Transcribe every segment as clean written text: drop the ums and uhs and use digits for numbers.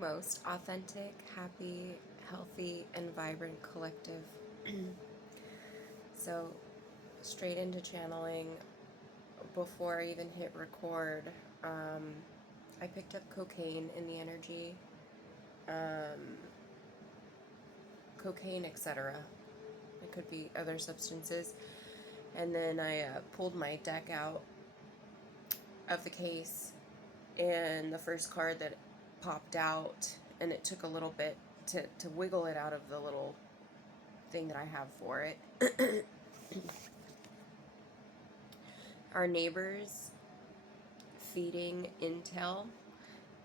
most authentic, happy, healthy, and vibrant collective. So, straight into channeling. Before I even hit record, I picked up cocaine in the energy, cocaine, etc. It could be other substances. And then I pulled my deck out of the case, and the first card that popped out, and it took a little bit to wiggle it out of the little thing that I have for it. Our neighbors feeding intel,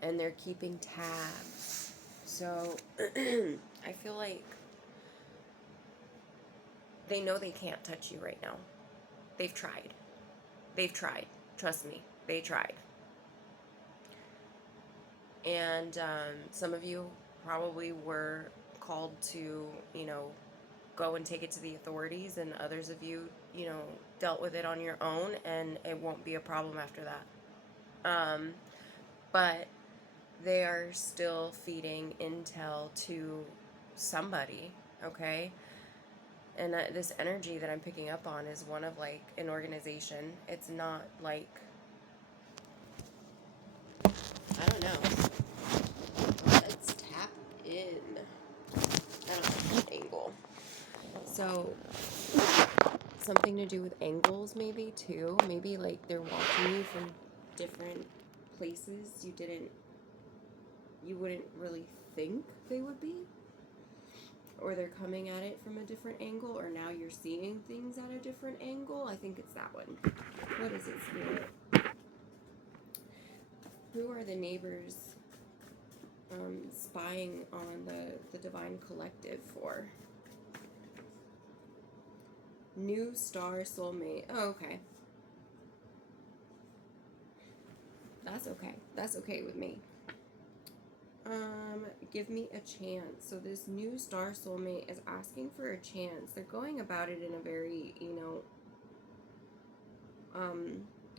and they're keeping tabs. So I feel like they know they can't touch you right now. They've tried. They've tried. Trust me, they tried. And some of you probably were called to, go and take it to the authorities, and others of you, dealt with it on your own, and it won't be a problem after that. But they are still feeding intel to somebody, okay? And this energy that I'm picking up on is one of, like, an organization. It's not like, I don't know. Let's tap in. I don't know, angle. So, something to do with angles, maybe, too. Maybe, like, they're watching you from different places you wouldn't really think they would be. Or they're coming at it from a different angle, or now you're seeing things at a different angle. I think it's that one. What is it, Spirit? Who are the neighbors spying on the divine collective for? New star soulmate. Oh, okay. That's okay. That's okay with me. Give me a chance. So this new star soulmate is asking for a chance. They're going about it in a very,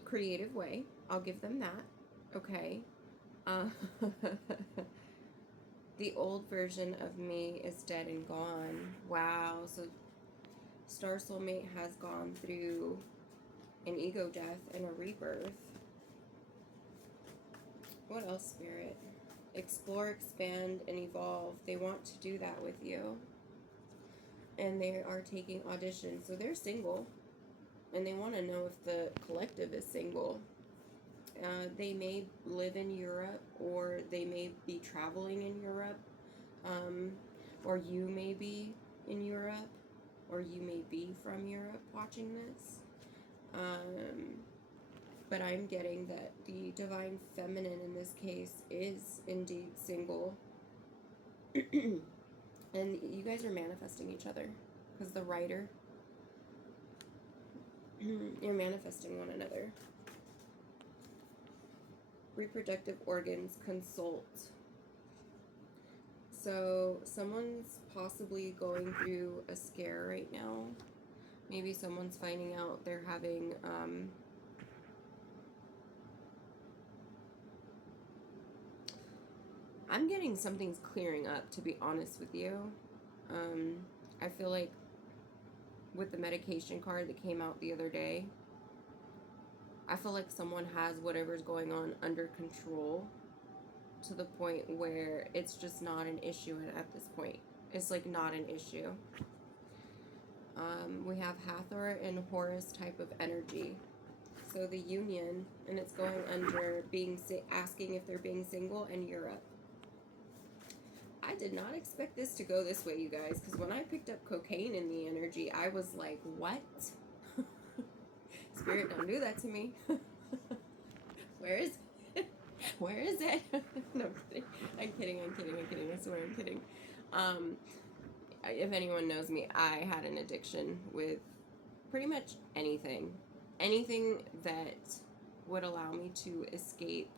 creative way. I'll give them that. Okay. The old version of me is dead and gone. Wow. So star soulmate has gone through an ego death and a rebirth. What else, Spirit? Explore, expand, and evolve. They want to do that with you. And they are taking auditions. So they're single. And they want to know if the collective is single. They may live in Europe, or they may be traveling in Europe. Or you may be in Europe. Or you may be from Europe watching this. But I'm getting that the divine feminine in this case is indeed single. And you guys are manifesting each other. Because the writer, you're manifesting one another. Reproductive organs, consult. So someone's possibly going through a scare right now. Maybe someone's finding out they're having... I'm getting something's clearing up, to be honest with you. I feel like with the medication card that came out the other day, I feel like someone has whatever's going on under control to the point where it's just not an issue at this point. It's like not an issue. We have Hathor and Horus type of energy. So the union, and it's going under asking if they're being single, and Europe. I did not expect this to go this way, you guys, because when I picked up cocaine in the energy, I was like, what? Spirit, don't do that to me. Where is it? Where is it? No, I'm kidding. I swear I'm kidding. If anyone knows me, I had an addiction with pretty much anything. Anything that would allow me to escape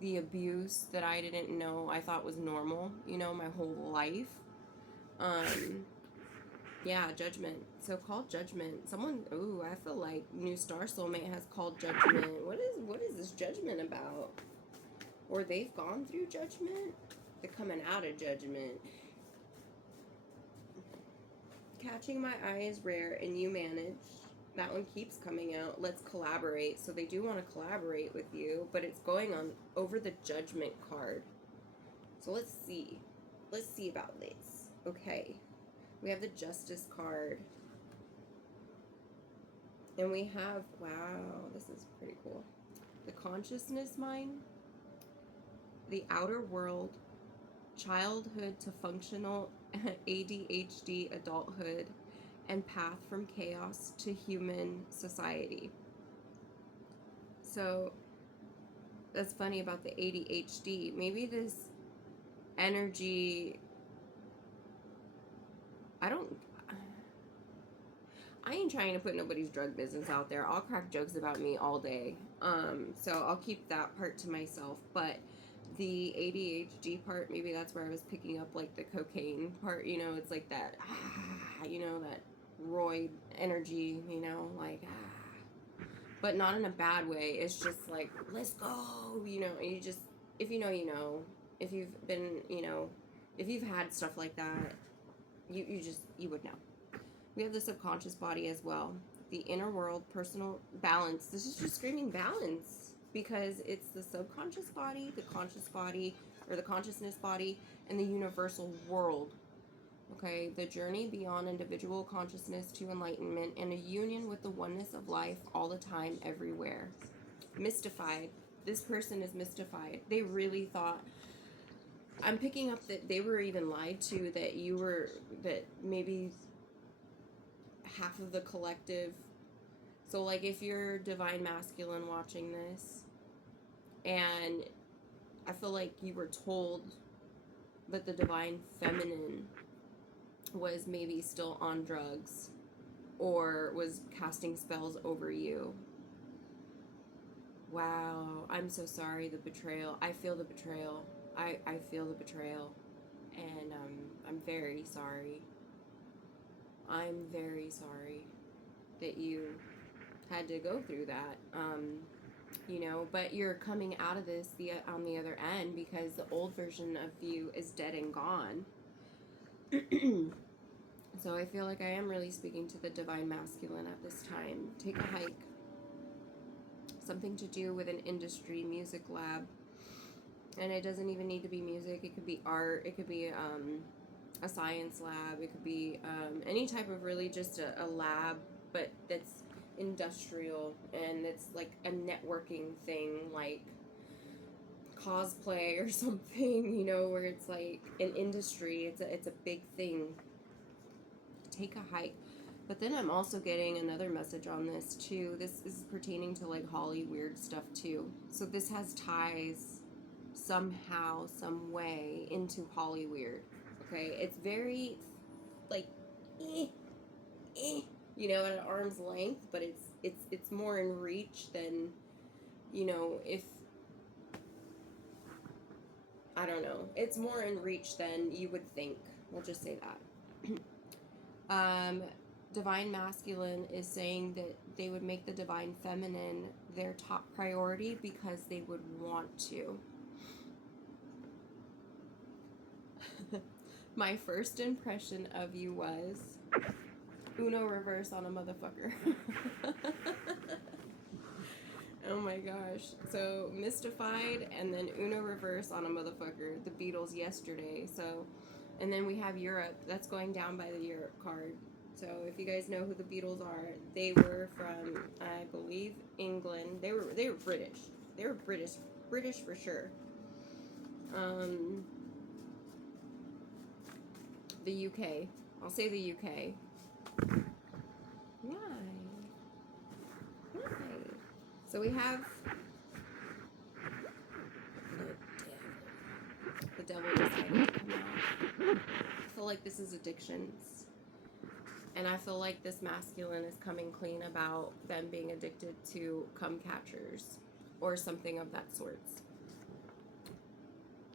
the abuse that I didn't know I thought was normal, my whole life. Yeah, judgment. So called judgment. Someone, I feel like new star soulmate has called judgment. What is this judgment about? Or they've gone through judgment? The coming out of judgment. Catching my eye is rare and you manage. That one keeps coming out. Let's collaborate. So they do want to collaborate with you, but it's going on over the judgment card. So let's see. Let's see about this. Okay. We have the justice card. And we have, wow, this is pretty cool. The consciousness mind, the outer world, childhood to functional ADHD adulthood, and path from chaos to human society. So that's funny about the ADHD. Maybe this energy, I ain't trying to put nobody's drug business out there. I'll crack jokes about me all day. So I'll keep that part to myself. But the ADHD part, maybe that's where I was picking up like the cocaine part, you know, it's like that, you know, that roid energy, you know, like, but not in a bad way. It's just like, let's go, you know, you just, if you know, you know, if you've been, you know, if you've had stuff like that, you would know. We have the subconscious body as well. The inner world, personal balance. This is just screaming balance because it's the subconscious body, the conscious body, or the consciousness body, and the universal world. Okay, the journey beyond individual consciousness to enlightenment and a union with the oneness of life all the time, everywhere. Mystified. This person is mystified. They really thought, I'm picking up that they were even lied to, that you were, that maybe half of the collective. So like if you're divine masculine watching this, and I feel like you were told that the divine feminine was maybe still on drugs or was casting spells over you. Wow, I'm so sorry, the betrayal. I feel the betrayal. I feel the betrayal. And I'm very sorry. I'm very sorry that you had to go through that. You know, but you're coming out of this on the other end because the old version of you is dead and gone. So I feel like I am really speaking to the divine masculine at this time. Take a hike. Something to do with an industry, music lab. And it doesn't even need to be music. It could be art. It could be a science lab. It could be any type of really just a lab, but that's industrial and it's like a networking thing, like cosplay or something, you know, where it's like an industry. It's a big thing. Take a hike. But then I'm also getting another message on this too. This is pertaining to like Holly weird stuff too. So this has ties somehow, some way into Holly weird. Okay, it's very like, you know, at arm's length, but it's more in reach than, you know, if I don't know, it's more in reach than you would think. We'll just say that. Divine masculine is saying that they would make the divine feminine their top priority because they would want to. My first impression of you was Uno reverse on a motherfucker. Oh my gosh. So mystified and then Uno reverse on a motherfucker. The Beatles yesterday. So, and then we have Europe. That's going down by the Europe card. So if you guys know who the Beatles are, they were from, I believe, England. They were British. They were British for sure. The UK. I'll say the UK. Why? So we have the devil decided to come out. I feel like this is addictions. And I feel like this masculine is coming clean about them being addicted to cum catchers or something of that sort.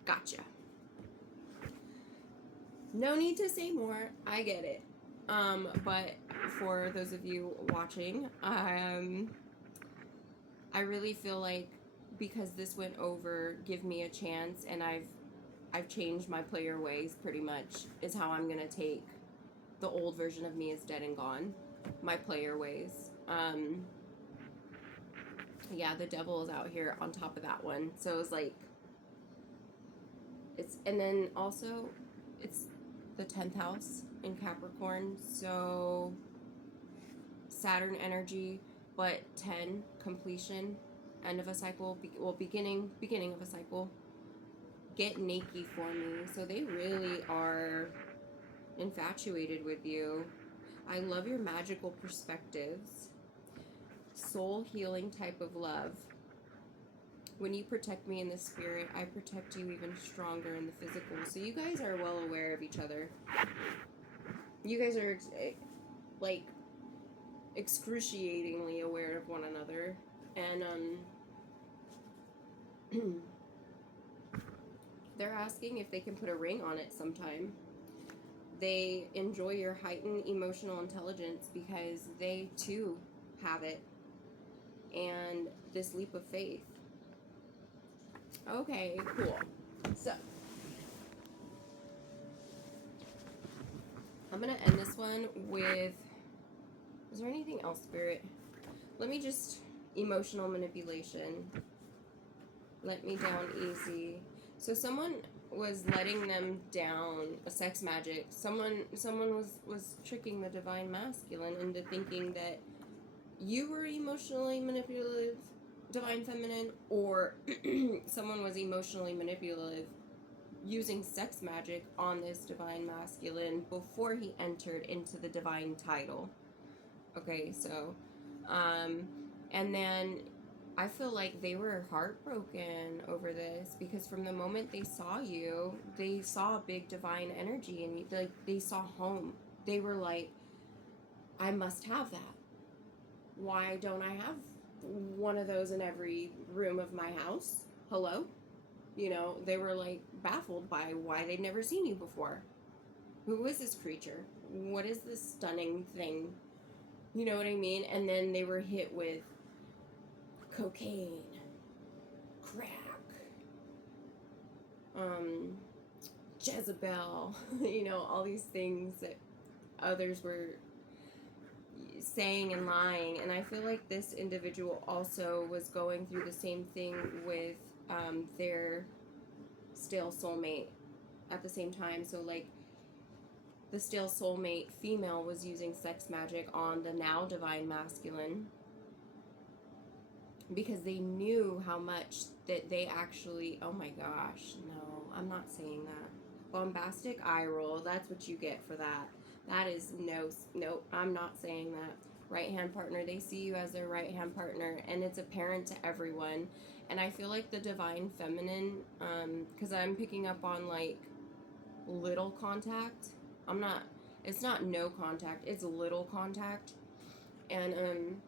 Gotcha. No need to say more. I get it. But for those of you watching, I really feel like because this went over, give me a chance, and I've I've changed my player ways pretty much, is how I'm going to take the old version of me is dead and gone. My player ways. Yeah, the devil is out here on top of that one. So it's like, and then also, it's the 10th house in Capricorn. So Saturn energy, but 10, completion, end of a cycle, beginning of a cycle. Get naked for me. So they really are infatuated with you. I love your magical perspectives. Soul healing type of love. When you protect me in the spirit, I protect you even stronger in the physical. So you guys are well aware of each other. You guys are like excruciatingly aware of one another. And they're asking if they can put a ring on it sometime. They enjoy your heightened emotional intelligence because they too have it. And this leap of faith. Okay, cool. So, I'm going to end this one with, is there anything else, Spirit? Let me just, emotional manipulation. Let me down easy. So someone was letting them down, a sex magic. Someone was tricking the divine masculine into thinking that you were emotionally manipulative, divine feminine, or someone was emotionally manipulative using sex magic on this divine masculine before he entered into the divine title. Okay, so, and then I feel like they were heartbroken over this because from the moment they saw you, they saw a big divine energy and like they saw home. They were like, I must have that. Why don't I have one of those in every room of my house? Hello? You know, they were like baffled by why they'd never seen you before. Who is this creature? What is this stunning thing? You know what I mean? And then they were hit with cocaine, crack, Jezebel, you know, all these things that others were saying and lying. And I feel like this individual also was going through the same thing with their stale soulmate at the same time. So like the stale soulmate female was using sex magic on the now divine masculine because they knew how much that they actually, oh my gosh, no, I'm not saying that. Bombastic eye roll, that's what you get for that. That is no, I'm not saying that. Right hand partner, they see you as their right hand partner, and it's apparent to everyone. And I feel like the divine feminine, because I'm picking up on like little contact. It's not no contact, it's little contact. And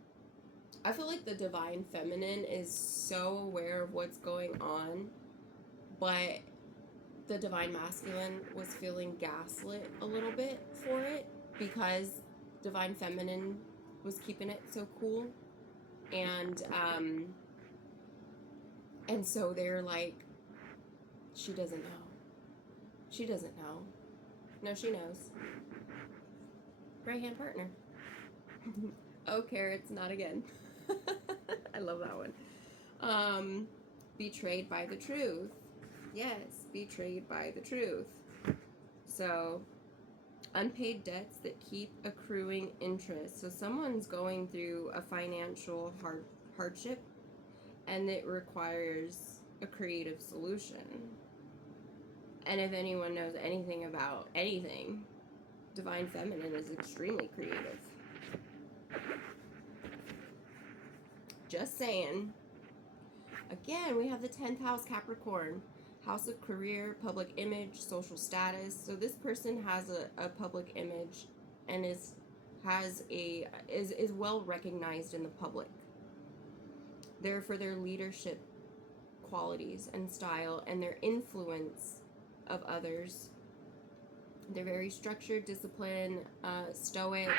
I feel like the divine feminine is so aware of what's going on, but the divine masculine was feeling gaslit a little bit for it because divine feminine was keeping it so cool. And so they're like, she doesn't know. She doesn't know. No, she knows. Right hand partner. Oh, carrots, not again. I love that one. Betrayed by the truth. Yes, betrayed by the truth. So, unpaid debts that keep accruing interest. So someone's going through a financial hardship and it requires a creative solution. And if anyone knows anything about anything, divine feminine is extremely creative. Just saying. Again, we have the 10th house Capricorn. House of career, public image, social status. So this person has a public image and is well recognized in the public. They're for their leadership qualities and style and their influence of others. They're very structured, disciplined, stoic.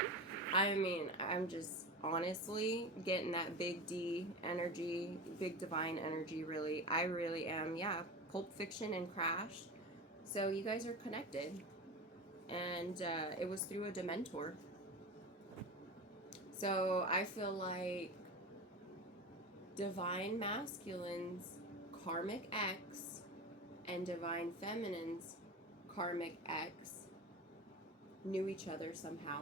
I mean, I'm just honestly getting that big D energy, big divine energy, really. I really am, yeah. Pulp Fiction and Crash. So you guys are connected. And it was through a Dementor. So I feel like Divine Masculine's karmic ex and Divine Feminine's karmic ex knew each other somehow.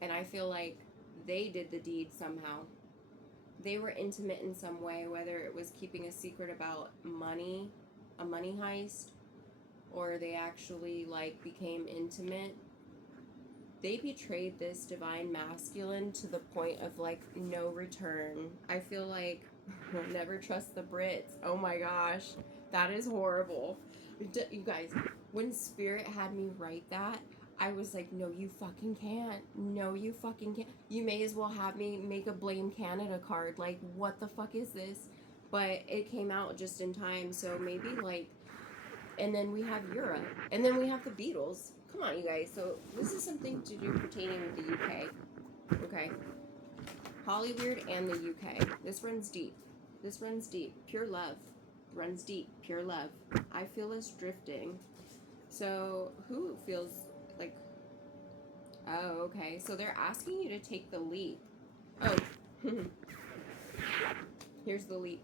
And I feel like they did the deed somehow. They were intimate in some way, whether it was keeping a secret about money, a money heist, or they actually like became intimate. They betrayed this Divine Masculine to the point of like no return. I feel like never trust the Brits. Oh my gosh, that is horrible. You guys, when Spirit had me write that, I was like, no, you fucking can't. No, you fucking can't. You may as well have me make a Blame Canada card. Like, what the fuck is this? But it came out just in time, so maybe like, and then we have Europe, and then we have the Beatles. Come on, you guys. So this is something to do pertaining with the UK. Okay. Hollywood and the UK. This runs deep. This runs deep. Pure love. Runs deep. Pure love. I feel us drifting. So who feels like... Oh, okay. So they're asking you to take the leap. Oh. Here's the leap.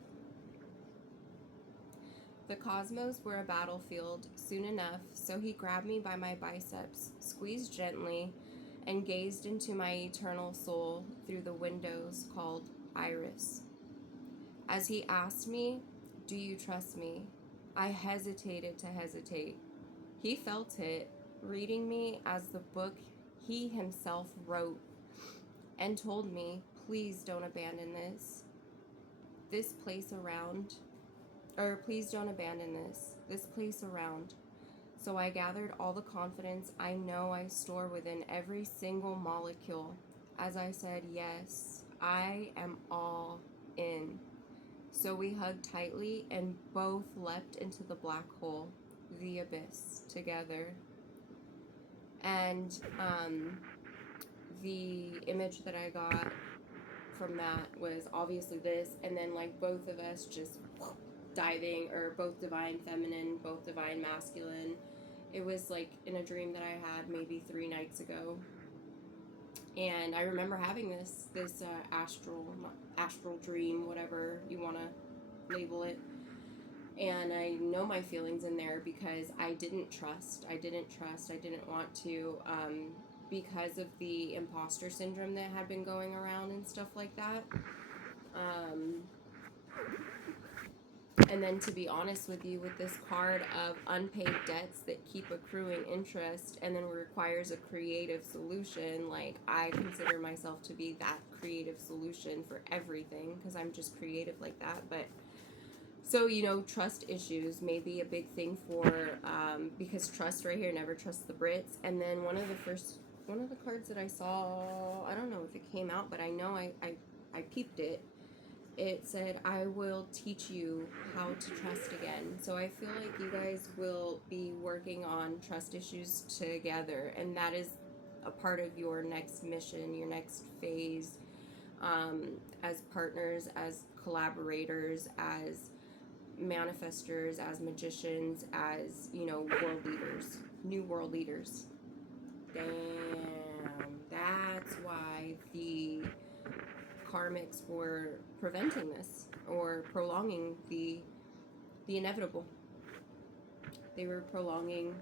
The cosmos were a battlefield soon enough, so he grabbed me by my biceps, squeezed gently, and gazed into my eternal soul through the windows called iris. As he asked me, "Do you trust me?" I hesitated to hesitate. He felt it, reading me as the book he himself wrote, and told me, "Please don't abandon this. This place around." Or please don't abandon this place around. So I gathered all the confidence I know I store within every single molecule. As I said, yes, I am all in. So we hugged tightly and both leapt into the black hole, the abyss, together. And the image that I got from that was obviously this, and then like both of us just diving, or both Divine Feminine, both Divine Masculine. It was like in a dream that I had maybe 3 nights ago. And I remember having this astral dream, whatever you want to label it. And I know my feelings in there because I didn't trust. I didn't want to, because of the imposter syndrome that had been going around and stuff like that. And then to be honest with you, with this card of unpaid debts that keep accruing interest and then requires a creative solution, like I consider myself to be that creative solution for everything because I'm just creative like that. But so, you know, trust issues may be a big thing for, because trust right here, never trust the Brits. And then one of the cards that I saw, I don't know if it came out, but I know I peeped it. It said, "I will teach you how to trust again." So I feel like you guys will be working on trust issues together, and that is a part of your next mission, your next phase, as partners, as collaborators, as manifestors, as magicians, as, you know, world leaders, new world leaders. Damn, that's why the karmics were preventing this or prolonging the inevitable. They were prolonging,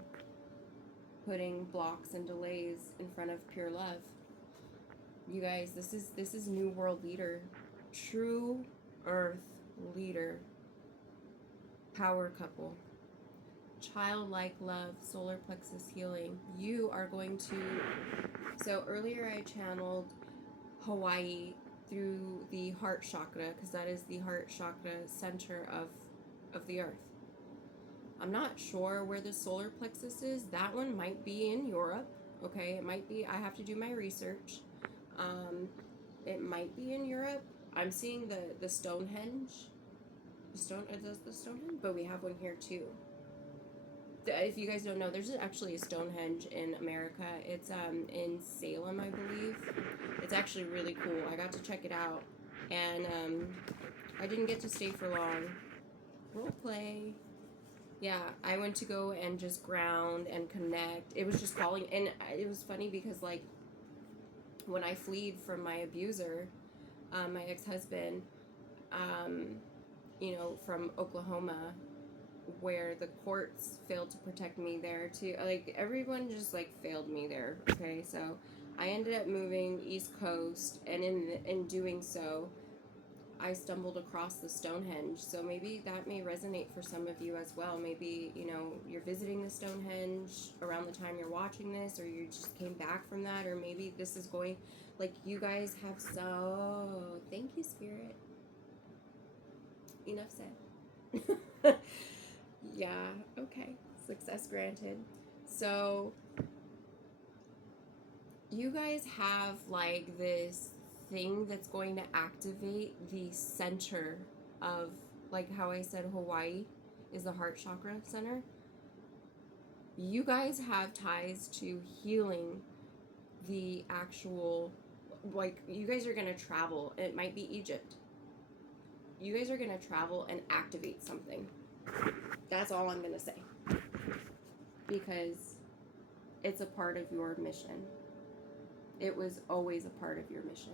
putting blocks and delays in front of pure love. You guys, this is new world leader, true earth leader, power couple, childlike love, solar plexus healing. You are going to, so earlier I channeled Hawaii through the heart chakra, because that is the heart chakra center of the earth. I'm not sure where the solar plexus is. That one might be in Europe. Okay, it might be. I have to do my research. It might be in Europe. I'm seeing the Stonehenge. The Stonehenge, but we have one here too. If you guys don't know, there's actually a Stonehenge in America. It's in Salem, I believe. It's actually really cool. I got to check it out, and I didn't get to stay for long. Role play. Yeah, I went to go and just ground and connect. It was just calling, and it was funny because like when I fled from my abuser, my ex-husband, um, from Oklahoma, where the courts failed to protect me there too. Like everyone just like failed me there. Okay, so I ended up moving East Coast, and in doing so, I stumbled across the Stonehenge. So maybe that may resonate for some of you as well. Maybe, you're visiting the Stonehenge around the time you're watching this, or you just came back from that, or maybe this is going, like, you guys have so. Thank you, Spirit. Enough said. Yeah, okay. Success granted. So, you guys have like this thing that's going to activate the center of, like how I said Hawaii is the heart chakra center. You guys have ties to healing the actual, like, you guys are going to travel. It might be Egypt. You guys are going to travel and activate something. That's all I'm going to say. Because it's a part of your mission. It was always a part of your mission.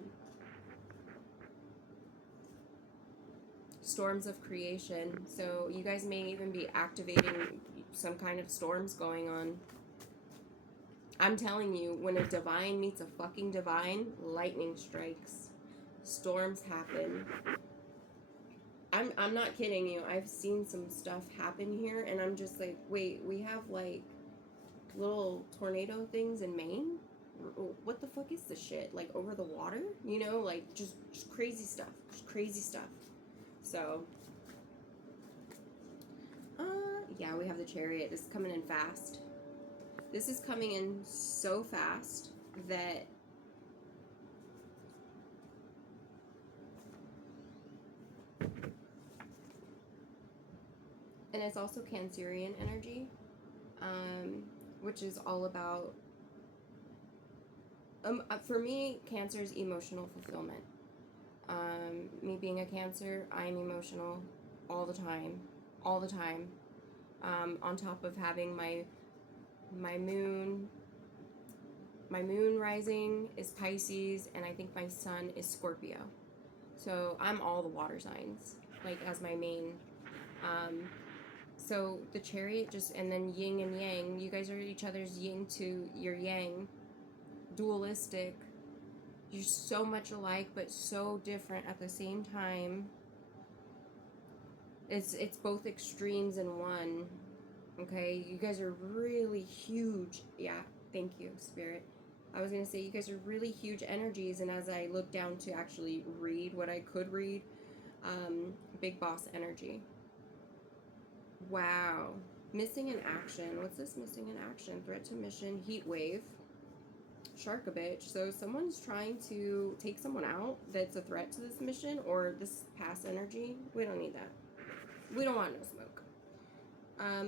Storms of creation. So you guys may even be activating some kind of storms going on. I'm telling you, when a divine meets a fucking divine, lightning strikes. Storms happen. I'm not kidding you. I've seen some stuff happen here, and I'm just like, wait, we have like little tornado things in Maine? What the fuck is this shit? Like over the water? Like just crazy stuff. Just crazy stuff. So, yeah, we have the Chariot. This is coming in fast. This is coming in so fast that and it's also Cancerian energy, which is all about, for me, Cancer's emotional fulfillment. Me being a Cancer, I'm emotional all the time. On top of having my moon rising is Pisces, and I think my sun is Scorpio. So I'm all the water signs, like, as my main. So the Chariot and then yin and yang, you guys are each other's yin to your yang. Dualistic. You're so much alike, but so different at the same time. It's both extremes in one. Okay, you guys are really huge. Yeah, thank you, Spirit. I was going to say, you guys are really huge energies, and as I look down to actually read what I could read, big boss energy. Wow. Missing in action. What's this missing in action? Threat to mission, heat wave, shark a bitch. So someone's trying to take someone out that's a threat to this mission or this past energy. We don't need that. We don't want no smoke.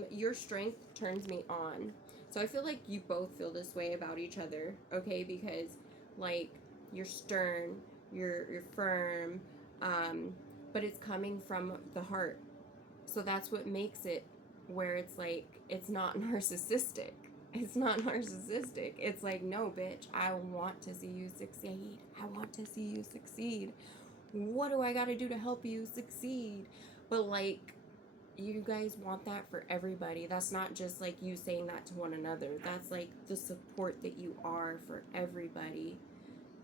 Your strength turns me on. So I feel like you both feel this way about each other, okay? Because, like, you're stern, you're firm, but it's coming from the heart. So that's what makes it where it's like, it's not narcissistic. It's not narcissistic. It's like, no, bitch, I want to see you succeed. I want to see you succeed. What do I got to do to help you succeed? But, like, you guys want that for everybody. That's not just like you saying that to one another. That's like the support that you are for everybody.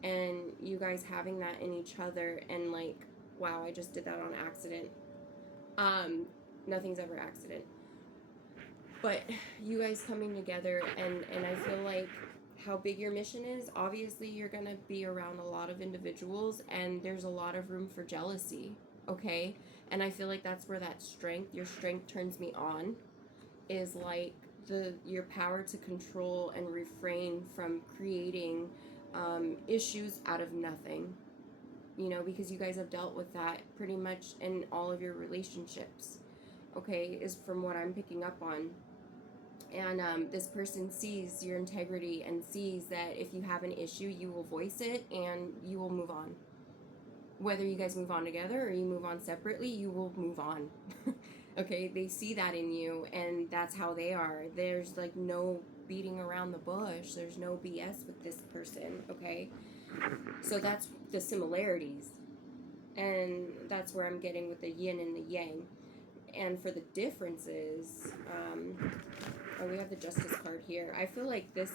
And you guys having that in each other, and like, wow, I just did that on accident. Nothing's ever accident. But you guys coming together, and I feel like how big your mission is, obviously you're going to be around a lot of individuals, and there's a lot of room for jealousy, okay? And I feel like that's where that strength, your strength turns me on, is like your power to control and refrain from creating issues out of nothing, because you guys have dealt with that pretty much in all of your relationships, okay, is from what I'm picking up on. And this person sees your integrity and sees that if you have an issue, you will voice it and you will move on. Whether you guys move on together or you move on separately, you will move on. Okay, they see that in you, and that's how they are. There's like no beating around the bush. There's no BS with this person, okay? So that's the similarities. And that's where I'm getting with the yin and the yang. And for the differences, we have the justice card here. I feel like this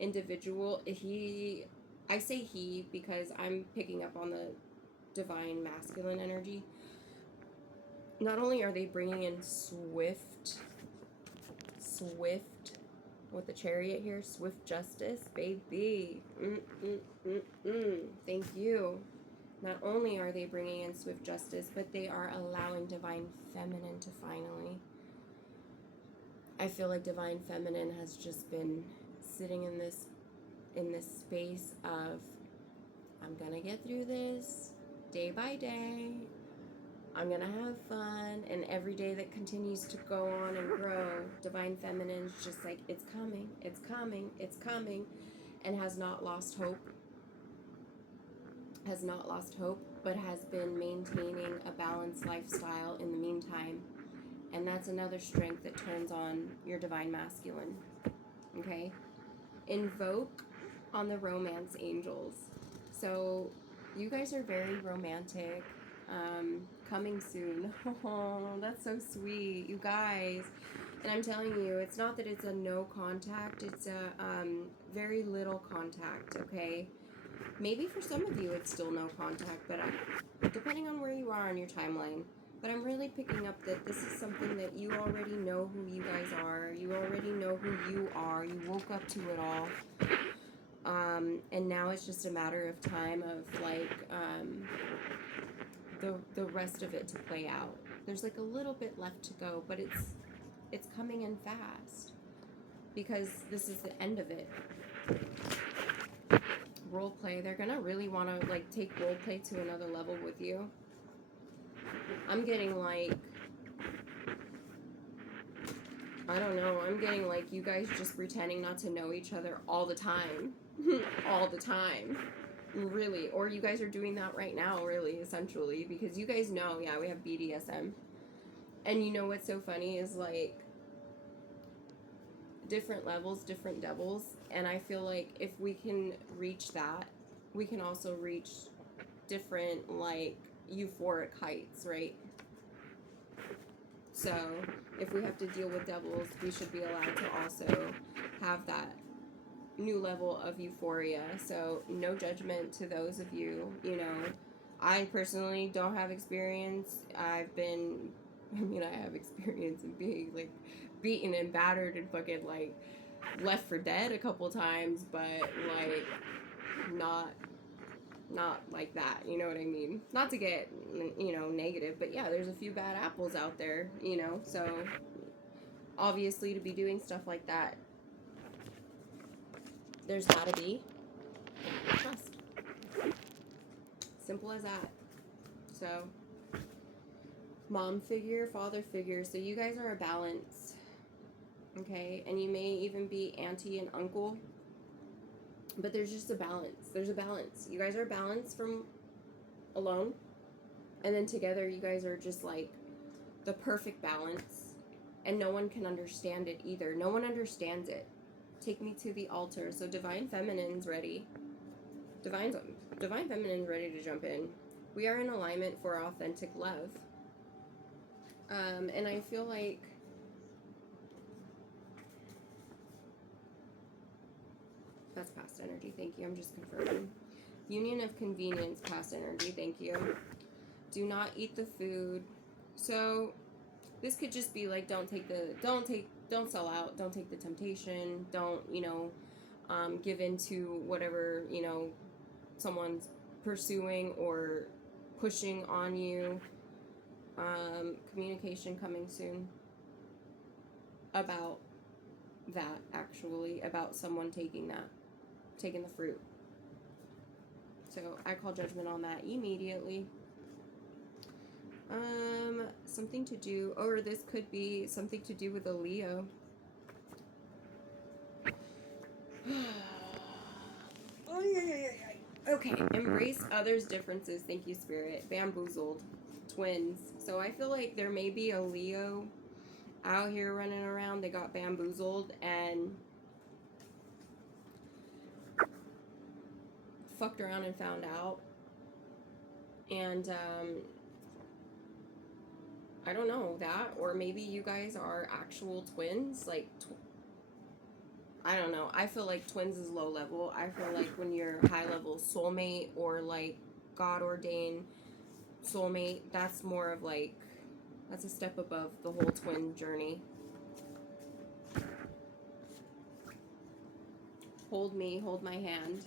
individual, I say he because I'm picking up on the divine masculine energy. Not only are they bringing in swift with the chariot here, swift justice, baby. Thank you. Not only are they bringing in swift justice, but they are allowing divine feminine to finally. I feel like divine feminine has just been sitting in this space of, I'm gonna get through this day by day. I'm gonna have fun, and every day that continues to go on and grow, divine feminine's just like, it's coming, it's coming, it's coming, and has not lost hope. Has not lost hope, but has been maintaining a balanced lifestyle in the meantime. And that's another strength that turns on your divine masculine. Okay? Invoke on the romance angels. So you guys are very romantic. Coming soon. Oh, that's so sweet, you guys. And I'm telling you, it's not that it's a no contact, it's a very little contact, okay? Maybe for some of you it's still no contact, but depending on where you are on your timeline. But I'm really picking up that this is something that you already know who you guys are. You already know who you are. You woke up to it all. And now it's just a matter of time of like the rest of it to play out. There's like a little bit left to go, but it's coming in fast because this is the end of it. Role play. They're gonna really want to like take role play to another level with you. I'm getting like, I don't know, I'm getting like you guys just pretending not to know each other all the time. All the time. Really. Or you guys are doing that right now, really, essentially, because you guys know, yeah, we have BDSM. And you know what's so funny is like different levels, different devils, and I feel like if we can reach that, we can also reach different like euphoric heights, right? So if we have to deal with devils, we should be allowed to also have that new level of euphoria. So no judgment to those of you, you know. I personally don't have experience. I have experience in being like beaten and battered and fucking like left for dead a couple times, but like not like that, you know what I mean? Not to get, you know, negative, but yeah, there's a few bad apples out there, you know, so obviously to be doing stuff like that, there's gotta be trust. Simple as that. So mom figure, father figure, so you guys are a balance, okay? And you may even be auntie and uncle, but there's just a balance. There's a balance. You guys are balanced from alone, and then together you guys are just like the perfect balance, and no one can understand it either. No one understands it. Take me to the altar. So divine feminine's ready. Divine feminine's ready to jump in. We are in alignment for authentic love. And I feel like that's past energy. Thank you. I'm just confirming. Union of convenience, past energy. Thank you. Do not eat the food. So this could just be like, don't sell out. Don't take the temptation. Don't, you know, give in to whatever, you know, someone's pursuing or pushing on you. Communication coming soon about that, actually, about someone taking the fruit. So I call judgment on that immediately. Something to do, or this could be something to do with a Leo. Okay, embrace others' differences. Thank you, Spirit. Bamboozled. twins. So I feel like there may be a Leo out here running around. They got bamboozled and fucked around and found out. And I don't know that, or maybe you guys are actual twins. Like, I don't know. I feel like twins is low level. I feel like when you're high level soulmate or like God ordained soulmate, that's more of like, that's a step above the whole twin journey. Hold me, hold my hand,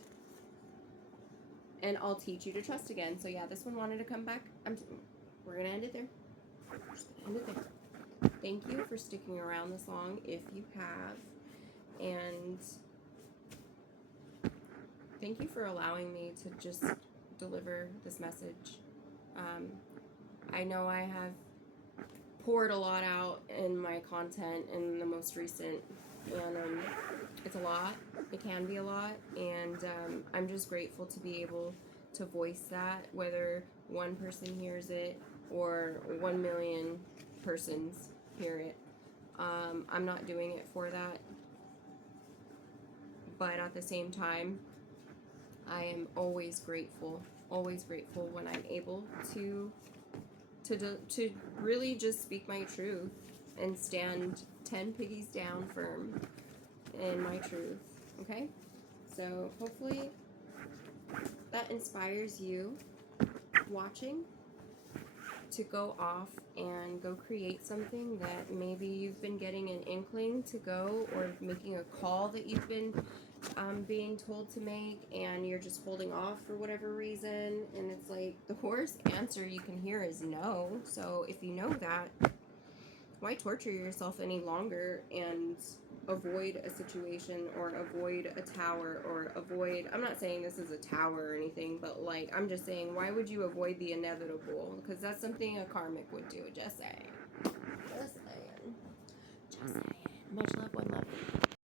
and I'll teach you to trust again. So yeah, this one wanted to come back. We're gonna end it there. We're just gonna end it there. Thank you for sticking around this long, if you have, and thank you for allowing me to just deliver this message. I know I have poured a lot out in my content in the most recent, and it's a lot. It can be a lot, and I'm just grateful to be able to voice that, whether one person hears it or 1 million persons hear it. I'm not doing it for that, but at the same time, I am always grateful when I'm able to really just speak my truth and stand 10 piggies down firm in my truth. Okay, so hopefully that inspires you watching to go off and go create something that maybe you've been getting an inkling to go, or making a call that you've been being told to make, and you're just holding off for whatever reason. And it's like, the worst answer you can hear is no. So if you know that, why torture yourself any longer and avoid a situation, or avoid a tower, or avoid, I'm not saying this is a tower or anything, but like, I'm just saying, why would you avoid the inevitable? Because that's something a karmic would do, just saying.